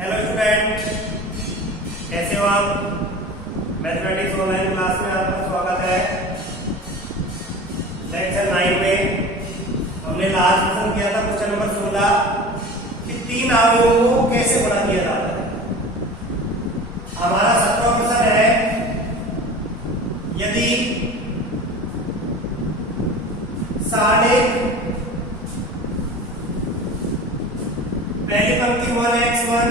Hello student, कैसे हो आप? मैथमेटिक्स ऑनलाइन क्लास में आपका स्वागत है। लेक्चर 9 में हमने लास्ट क्वेश्चन किया था, क्वेश्चन नंबर 16 कि तीन अवयवों को कैसे गुणा किया जाता है। हमारा 17वां क्वेश्चन है, यदि साढ़े पहली पंक्ति 1x1,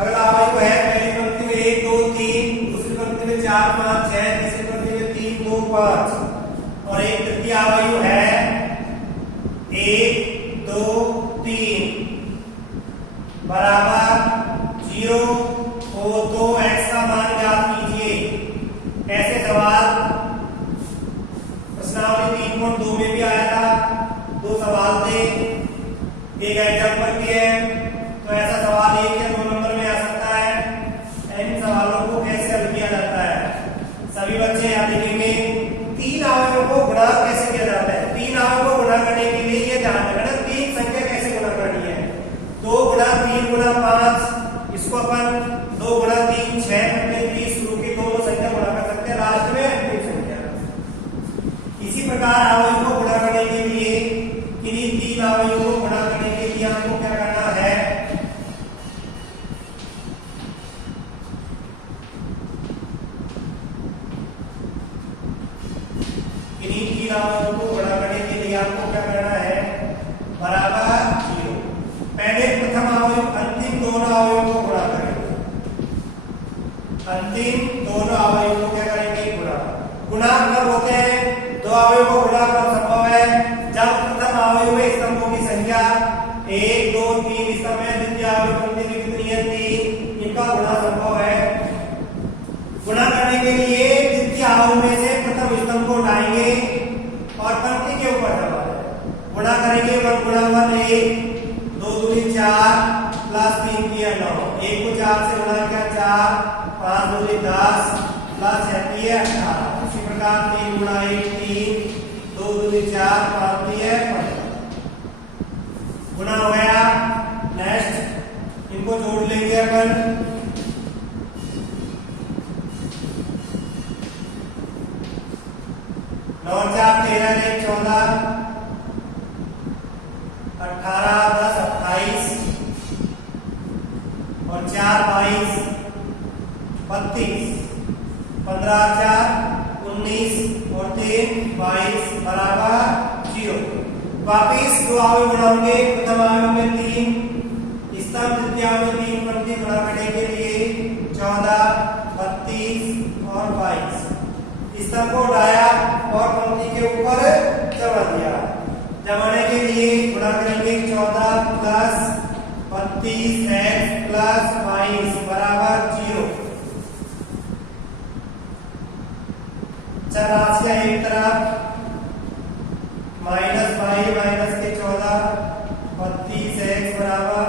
अगला अवयव है पहली पंक्ति में 1 2 3, दूसरी पंक्ति में 4 5 6, तीसरी पंक्ति में 3 2 5 और एक तृतीय अवयव है 1 2 3 बराबर 0 हो तो x का मान ज्ञात कीजिए। ऐसे सवाल प्रश्नावली 3.2 में भी आया था। दो सवाल थे, एक एग्जाम्पल भी है, तो ऐसा सवाल 1 या 2 नंबर में आ सकता है। इन सवालों को कैसे हल किया जाता है सभी बच्चे यहाँ देखेंगे। तीन अवयवों को गुणा कैसे किया जाता है। तीन अवयवों को गुणा करने के लिए ये ध्यान रखना, तीन संख्या कैसे गुणा करनी है। 2 गुणा 3 गुणा 5, इसको अपन 2 गुणा 3 6 30 शुरू की दोनों संख्या गुणा कर सकते हैं, लास्ट में अंतिम संख्या। इसी प्रकार अवयवों को गुणा करने के लिए किन्हीं तीन अवयवों को गुणा करने के लिए आपको क्या करना है, किन्हीं तीन अवयवों को गुणा करने के लिए आपको क्या करना है, बराबर 0। पहले प्रथम अवयव अंतिम दोनों अवयवों को गुणा करेंगे। अंतिम दोनों अवयवों को क्या करेंगे, गुणा कब होते हैं, दो अवयवों को गुणा कब संभव है, जब प्रथम अवयव में स्तंभों की संख्या 1 2 3 स्तंभ है, द्वितीय अवयव पंक्ति में कितनी है 3, इनका गुणा संभव है। गुणा करने के लिए द्वितीय अवयव में से प्रथम स्तंभ को उठाएंगे और पंक्ति के ऊपर दबाएंगे। गुणा करेंगे 1 गुणा 1 1, 2 दूनी 4 प्लस 3 किया 9, 1 को 4 से गुणा किया 4, 5 दूनी 10 प्लस 6 किया 18। इसी प्रकार 3 गुणा 1 3, 2 दूनी 4 5 दिए 15। गुणा हो गया। नेक्स्ट इनको जोड़ लेंगे अपन। 9 4 13 1 14, 18 10 28 और 4 22 32, 15 4 19 और 3 22 बराबर 0। वापिस दो अवयव गुणा होंगे। प्रथम अवयव में 3 स्तंभ, द्वितीय में 3 पंक्ति गुणा करने के लिए 14 32 और 22। स्तंभ को उठाया और पंक्ति के ऊपर जमा दिया। जमाने के लिए गुणा करेंगे 14 प्लस 32 x प्लस 22 बराबर 0। राशियां एक तरफ, माइनस 5 माइनस के 14 32 x बराबर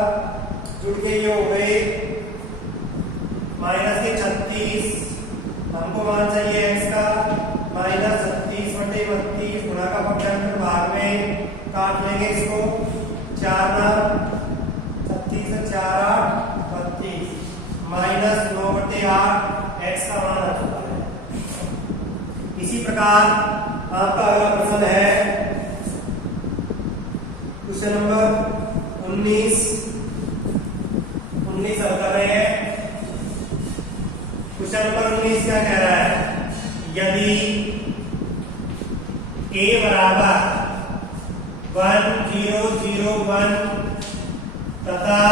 जुड़ के ये हो गए माइनस के 36। हमको मान चाहिए x का, माइनस 36 बटे 32 गुणा का पक्षांतर भाग में काट लेंगे इसको। 4 ना 36 और 4 8 32 माइनस 9 बटे 8 x का मान आ चुका है। इसी प्रकार आपका अगला प्रश्न है क्वेश्चन नंबर 19 हल कर रहे हैं। क्वेश्चन नंबर 19 क्या कह रहा है, यदि a बराबर 1 0 0 1 तथा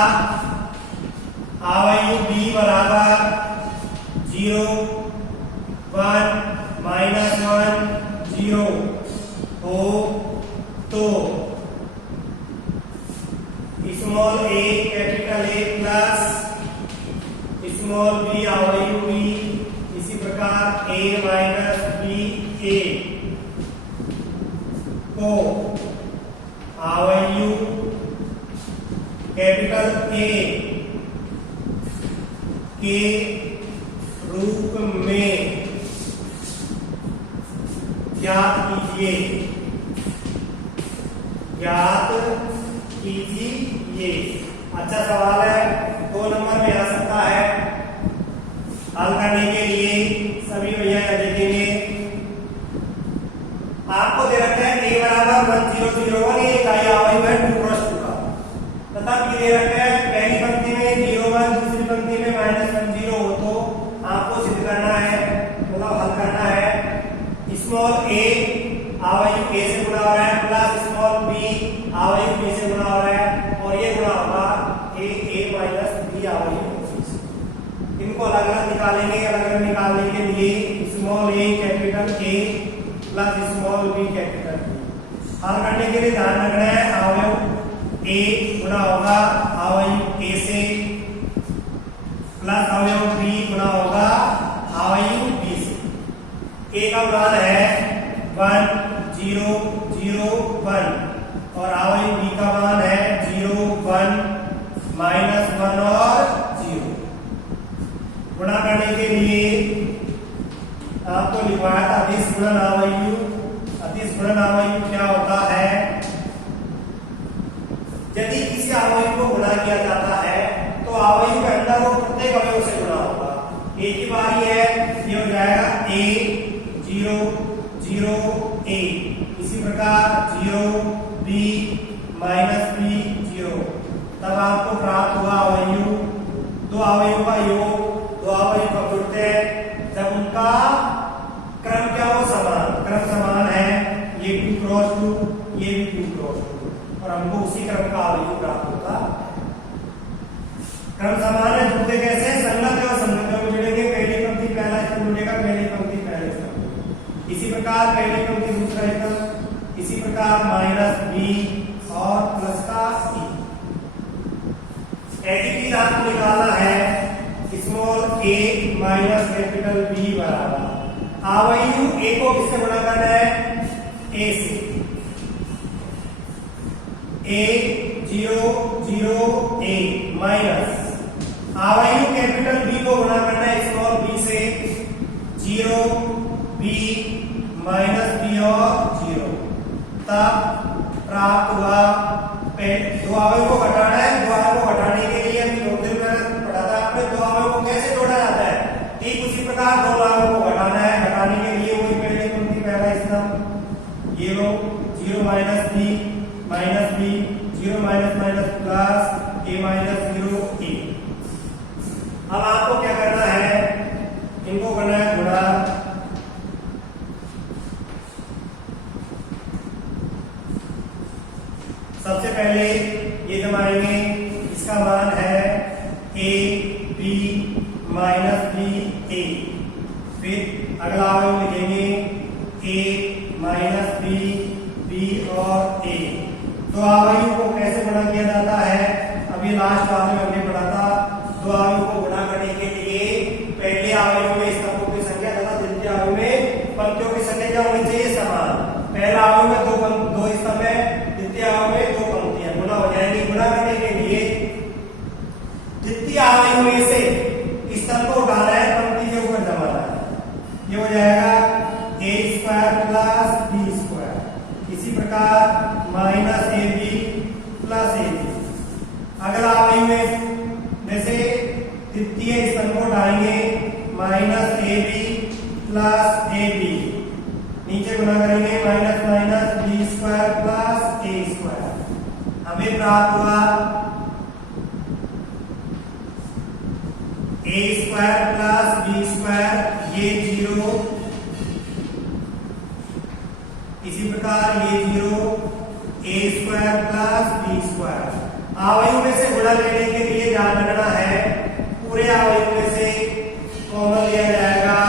अवयव b बराबर 0 1 माइनस 1 0 हो तो small a capital A plus small b अवयव b, इसी प्रकार a माइनस b a को अवयव कैपिटल A के रूप में ज्ञात कीजिए। ज्ञात कीजिए। अच्छा सवाल है, 2 नंबर में आ सकता है। हल करने के लिए सभी भैया देखेंगे। आपको दे रखा है a बराबर 1001, ये इकाई आयु है 2 क्रॉस 2 का, तथा b दे रखा है पहली पंक्ति में 01, दूसरी पंक्ति में -10 हो, तो आपको सिद्ध करना है, मतलब हल करना है। स्मॉल a आयु a से गुणा हो रहा है प्लस स्मॉल b आयु b से गुणा हो रहा है, और ये गुणा होगा a माइनस b आयु b से। इनको अलग अलग निकालेंगे। अलग अलग निकालने के लिए small a capital A plus small b capital B। हल करने के लिए ध्यान रखना है अवयव a गुणा होगा अवयव a से प्लस अवयव b गुणा होगा अवयव b से। a का मान है 1 0 0 1 और अवयव b का मान है 0 1 -1 और 0। गुणा करने के लिए आपको लिखवाया था अदिश गुणन अवयु। अदिश गुणन अवयु क्या होता है? यदि किसी अवयव को गुणा किया जाता है तो अवयव के अंदर वो प्रत्येक अवयव से गुणा होगा। एक ही बारी है, ये हो जाएगा a 0 0 a, इसी प्रकार 0 b -b 0। तब आपको प्राप्त हुआ अवयव, दो अवयव का योग, दो अवयव का गुणनफल जब उनका क्रम क्या हो समान, क्रम समान है, ये 2 क्रॉस 2, ये भी 2 क्रॉस 2, और हमको उसी क्रम का अवयव प्राप्त होता है। क्रम समान है, जुड़ते कैसे? संगत और संगत में जुड़ेंगे। पहली पंक्ति पहला स्तंभ जुड़ेगा, पहली पंक्ति पहले स्तंभ। इसी प्रकार पहली पंक्ति दूसरा स्तंभ, इसी प्रकार -b और प्लस का e। एडीटी आपको निकालना है small a minus capital B बराबर अवयु a को किससे गुणा करना है? a से। a 0 0 a माइनस अवयु कैपिटल B को गुणा करना है स्मॉल b से 0 b -b और 0। तब प्राप्त हुआ दो अवयव को घटाना है। दो अवयव को घटाने के लिए अभी थोड़ी देर पहले पढ़ा था आपने, दो अवयव को कैसे जोड़ा जाता है? ठीक उसी प्रकार दो अवयव को घटाना है। घटाने के लिए वही पहले पंक्ति पहला स्तंभ, ये लो 0 -b 0 प्लस a -0 a। अब आपको क्या करना है? इनको करना है गुणा। सबसे पहले ये जमाएंगे, इसका मान है a b -b a। फिर अगला अवयव लिखेंगे a -b b और a। दो अवयव को कैसे गुणा किया जाता है? अभी लास्ट क्लास में हमने पढ़ा था। दो अवयव को गुणा करने के लिए पहले अवयव में स्तंभों की संख्या तथा द्वितीय अवयव में पंक्तियों की संख्या क्या होनी चाहिए? समान। पहला अवयव में दो स्तंभ है, द्वितीय अवयव में 2 पंक्तियां, गुणा हो जाएंगी। गुणा करने के लिए द्वितीय अवयव में से स्तंभ को उठाना है, पंक्ति के ऊपर जमाना है। ये हो जाएगा a² प्लस b²। इसी प्रकार -ab प्लस ab। अगला अवयव में से द्वितीय स्तंभ को उठाएंगे -ab प्लस ab। नीचे गुणा करेंगे -b² प्लस a²। हमें प्राप्त हुआ a² प्लस b², ये 0, इसी प्रकार ये 0, a² प्लस b²। अवयव में से गुणा लेने के लिए ध्यान रखना है, पूरे अवयव में से कॉमन लिया जाएगा।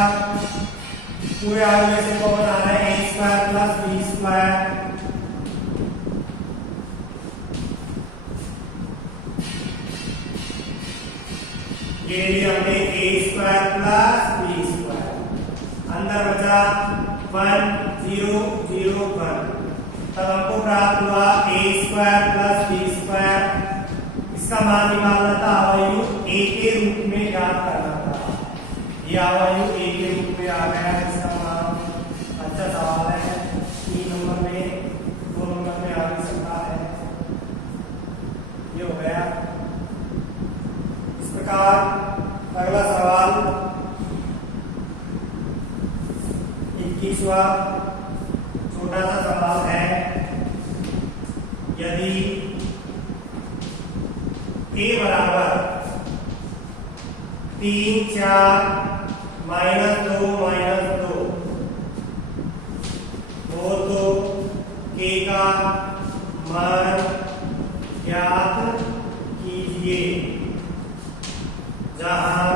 पूरे अवयव में से कॉमन आ रहा है a² प्लस b²। ये लिया हमने a² प्लस b²। अंदर बचा 1 0 0 1। तब हमको प्राप्त हुआ a² प्लस b²। इसका मान निकालना था, अवयव a के रूप में ज्ञात करना था। ये अवयव a के रूप में आ गया। इसका मान अच्छा सवाल है, 3 नंबर में 2 नंबर में आ भी सकता है। ये हो गया। छोटा सा सवाल है, यदि a बराबर 3 4 -2 -2 हो तो k का मान ज्ञात कीजिए, जहां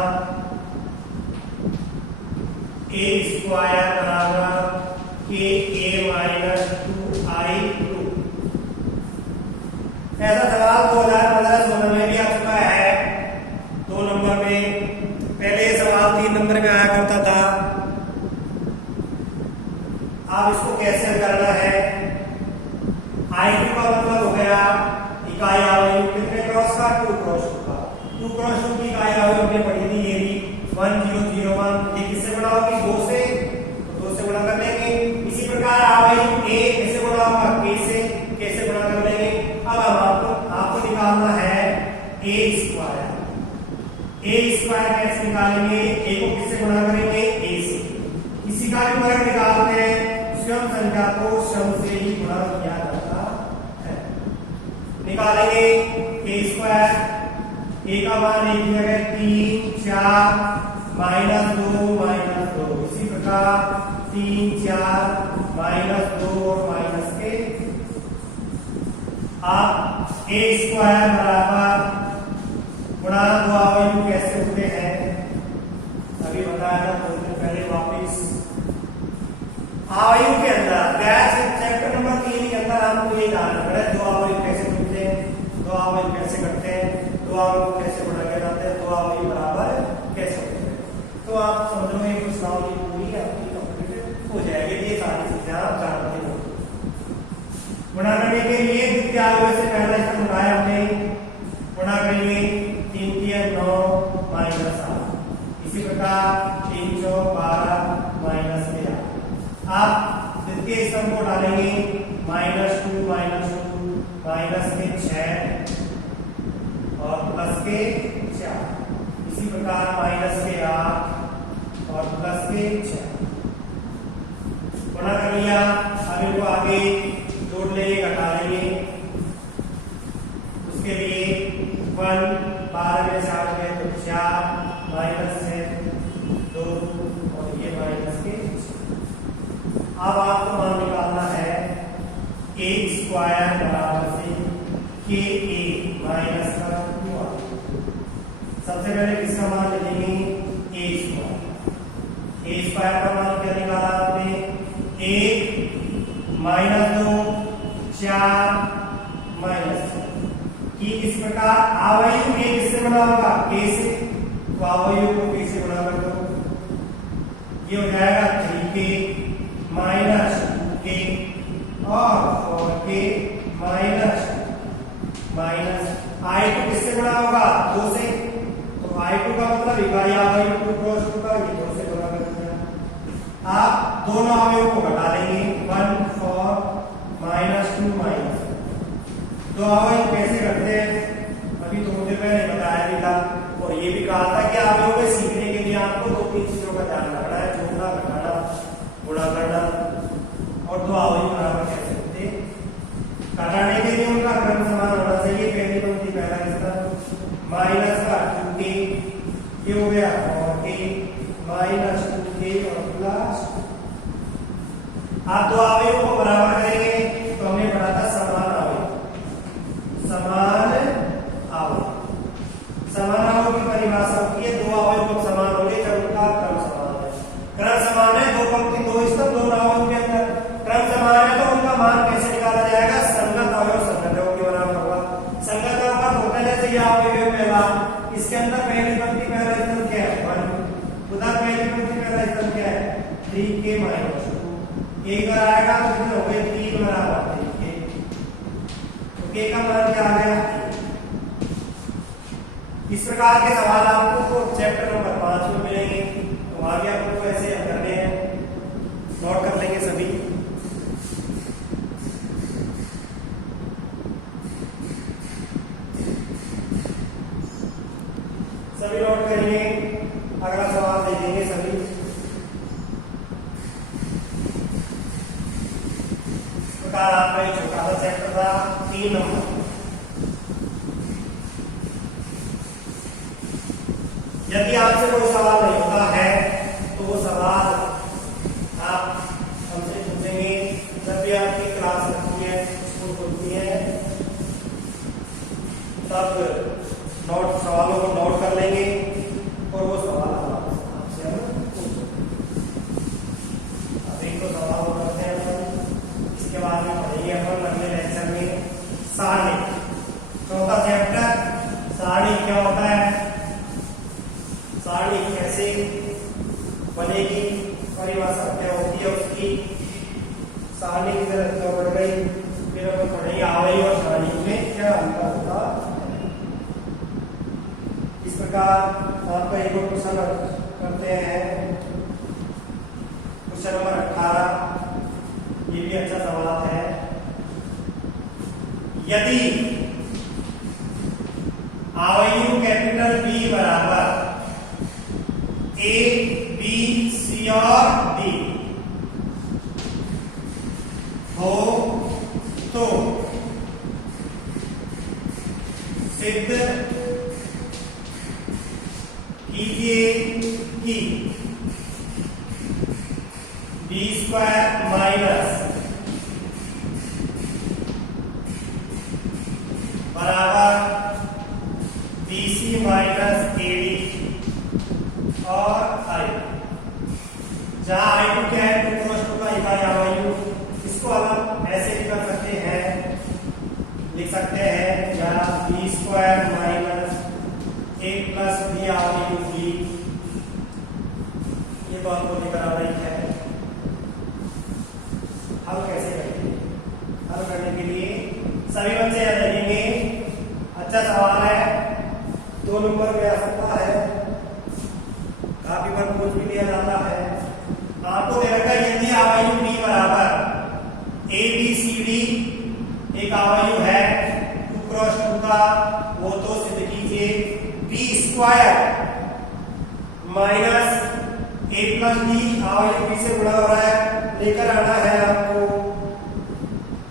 a स्क्वायर बराबर ka -2i2। ऐसा सवाल 2015-16 में भी आ चुका है 2 नंबर में। पहले ये सवाल 3 नंबर में आया करता था। अब इसको कैसे करना है, i2 का मतलब हो गया इकाई आवेश कितने क्रॉस का, 2 क्रॉस 2 का। 2 क्रॉस 2 की इकाई आवेश हमने पढ़ी थी, ये भी 1001। ये किससे गुणा होगी, 2 से, तो 2 से गुणा कर लेंगे। इसी प्रकार आवेश a कैसे गुणा होगा, k से, कैसे गुणा कर लेंगे। अब आपको निकालना है a स्क्वायर। a स्क्वायर कैसे निकालेंगे, a को किससे गुणा करेंगे, a से। इसी का भी वर्ग निकालते हैं, स्वयं संख्या को स्वयं से ही गुणा किया जाता है। निकालेंगे a स्क्वायर, a का मान एक जगह 3 4 -2 -2। इसी प्रकार 3 4 -2 और माइनस के। आप a स्क्वायर बराबर गुणा 2 अवयव कैसे होते हैं, अभी बताया था थोड़ी देर पहले। वापिस अवयव के अंदर चैप्टर नंबर 3 के अंदर हमको ये जानना है 2 अवयव कैसे मिलते हैं, 2 अवयव कैसे करते हैं, 2 अवयव कैसे गुणा किए जाते हैं, 2 अवयव बराबर कैसे होते हैं। तो आप समझ लो ये प्रश्नावली पूरी आपकी कंप्लीट हो जाएगी। ये सारी चीजें आप जानते हो। गुणा करने के लिए द्वितीय अवयव से पहला स्तर उठाया हमने, गुणा करेंगे 3 3 9 -8। इसी प्रकार 3 4 12 -13। आप द्वितीय स्तंभ को डालेंगे -2 माइनस के 6 और प्लस के 4। इसी प्रकार माइनस के 8 और प्लस के 6 गुणा कर लिया। अब इनको आगे जोड़ लेंगे, घटा लेंगे। उसके लिए 1 12 में 7 है तो 4 माइनस है 2 और ये माइनस के 6। अब आपको मान निकालना है a स्क्वायर बराबर से ka माइनस का 2। सबसे पहले किसका मान लिखेंगे, a स्क्वायर। a स्क्वायर का मान क्या निकाला आपने, 1 -2 4 माइनस कि इस प्रकार अवयव a किससे बना होगा, k से। तो अवयव को k से गुणा कर दो, ये हो जाएगा 3k -2k और 4k माइनस i2 किससे गुणा होगा, 2 से। तो i2 का मतलब इकाई अवयव 2 क्रॉस 2 का, ये 2 से गुणा कर दिया। आप दोनों अवयव को घटा लेंगे, 1 4 -2 माइनस। दो अवयव कैसे करते हैं अभी थोड़ी देर पहले बताया भी था, और ये भी कहा था कि अवयव को सीखने के लिए आपको 2-3 चीजों का ध्यान रखना है, जोड़ना, घटाना, गुणा करना और दो अवयव बराबर कैसे होते हैं। घटाने के लिए उनका क्रम समान होना चाहिए। पहली पंक्ति पहला हिस्सा माइनस का 2k, ये हो गया, और k -2k और प्लस। आप दो अवयव को बराबर करेंगे तो हमने पढ़ा था समान अवयव। समान अवयव की परिभाषा होती है, दो अवयव जब समान होंगे जब उनका क्रम समान है। क्रम समान है, दो पंक्ति 2 स्तंभ 2 अवयव के अंदर क्रम समान है, तो उनका मान कैसे निकाला जाएगा, संगत अवयव संगत अवयव के बराबर होगा। संगत अवयव का होता है जैसे ये अवयव पहला, इसके अंदर पहली पंक्ति पहला स्तंभ क्या है, 1। उधर पहली पंक्ति पहला स्तंभ क्या है, 3k -2। एक बार आएगा तो कितने हो गए, 3 बराबर 3k। तो k का मान क्या आ गया। इस प्रकार के सवाल आपको चैप्टर नंबर 5 में मिलेंगे। तो आगे आपको ऐसे करने हैं, नोट कर लेंगे सभी। सभी नोट करेंगे, अगला सवाल देखेंगे सभी। प्रकार आपका एक छोटा सा चैप्टर था 3 नंबर। यदि आपसे कोई सवाल नहीं होता है तो वो सवाल आप हमसे पूछेंगे जब भी आपकी क्लास लगती है, स्कूल खुलती है, तब नोट सवालों को नोट कर लेंगे और वो सवाल आपसे हम अभी तो सवाल करते हैं। इसके बाद में पढ़ेंगे अपन अगले लेक्चर में सारणी, चौथा चैप्टर सारणी क्या होता है, सारणी कैसे बनेगी, परिभाषा क्या होती है उसकी, सारणी की तरह क्यों बढ़ गई, फिर अपन पढ़ेंगे आवर्ती और सारणी में क्या अंतर होता है। इस प्रकार आपका एक और क्वेश्चन करते हैं, क्वेश्चन नंबर 18। ये भी अच्छा सवाल है। यदि आयु कैपिटल बी बराबर ए बी सी और डी हो तो सिद्ध कीजिए कि बी स्क्वायर माइनस बराबर B C minus A D और आई, जहां आई टू क्या है, 2 क्रॉस 2 का इकाई आयु। इसको हम ऐसे भी कर सकते हैं, लिख सकते हैं या B square minus A plus B आयु बी, ये तो आपको लेकर आ रही है। हल कैसे करेंगे, हल करने के लिए सभी बच्चे याद रखेंगे, अच्छा सवाल है, 2 नंबर में आ सकता है, काफी बार पूछ भी लिया जाता है। आपको दे रखा है यदि आयु बी बराबर ए बी सी डी एक आयु है 2 क्रॉस 2 का, वो तो सिद्ध कीजिए B square minus A plus D आयु बी से गुणा हो रहा है, लेकर आना है आपको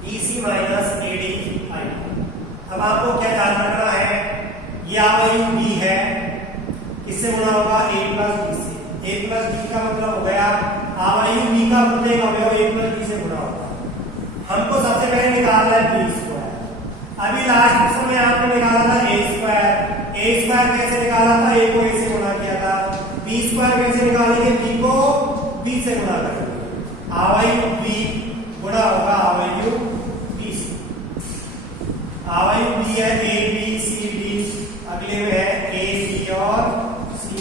B C minus A D I. अब आपको क्या ध्यान रखना है, ये आयु बी है, इससे गुणा होगा ए प्लस बी से, ए प्लस बी का मतलब हो गया आयु बी का प्रत्येक अवयव ए प्लस बी से गुणा होगा। हमको सबसे पहले निकालना है बी स्क्वायर। अभी लास्ट समय आपने निकाला था ए स्क्वायर, ए स्क्वायर कैसे निकाला था, ए को ए से गुणा किया था, बी स्क्वायर कैसे निकालेंगे, बी को बी से गुणा करेंगे, आयु बी गुणा होगा आयु बी से। आयु बी है ए बी सी डी, अगले में है ए बी और सी,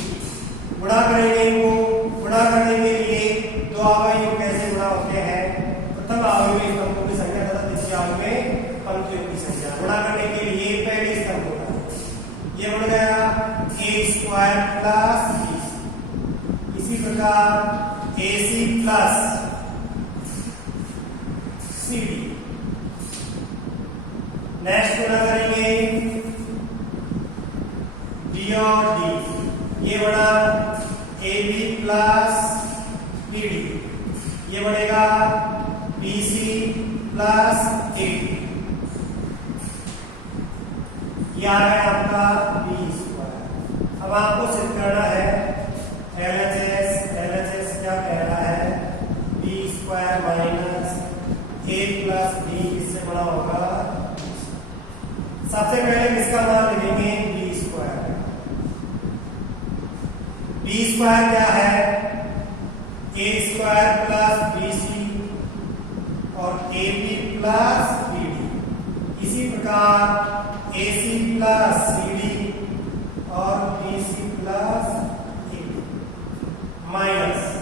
गुणा करेंगे इनको, गुणा करने के लिए 2 आयु कैसे गुणा होते हैं, प्रथम आयु में स्तंभों की संख्या तथा द्वितीय आयु में पंक्तियों की संख्या। गुणा करने के लिए पहले स्तंभ होगा, ये बन गया ए स्क्वायर प्लस बी, इसी प्रकार A C plus C D. Next गुणा करेंगे बी और डी, ये बना A B plus B D, ये बढ़ेगा B C plus A D, ये आ रहा है आपका बी स्क्वायर। अब आपको सिद्ध करना है एलएचएस क्या कह रहा है, B square minus A plus B, इससे बड़ा होगा। सबसे पहले इसका मान लिखेंगे बी स्क्वायर। बी स्क्वायर क्या है, A square plus B C और A B plus B D, इसी प्रकार A C plus C D और B C plus A D minus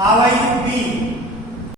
आयु बी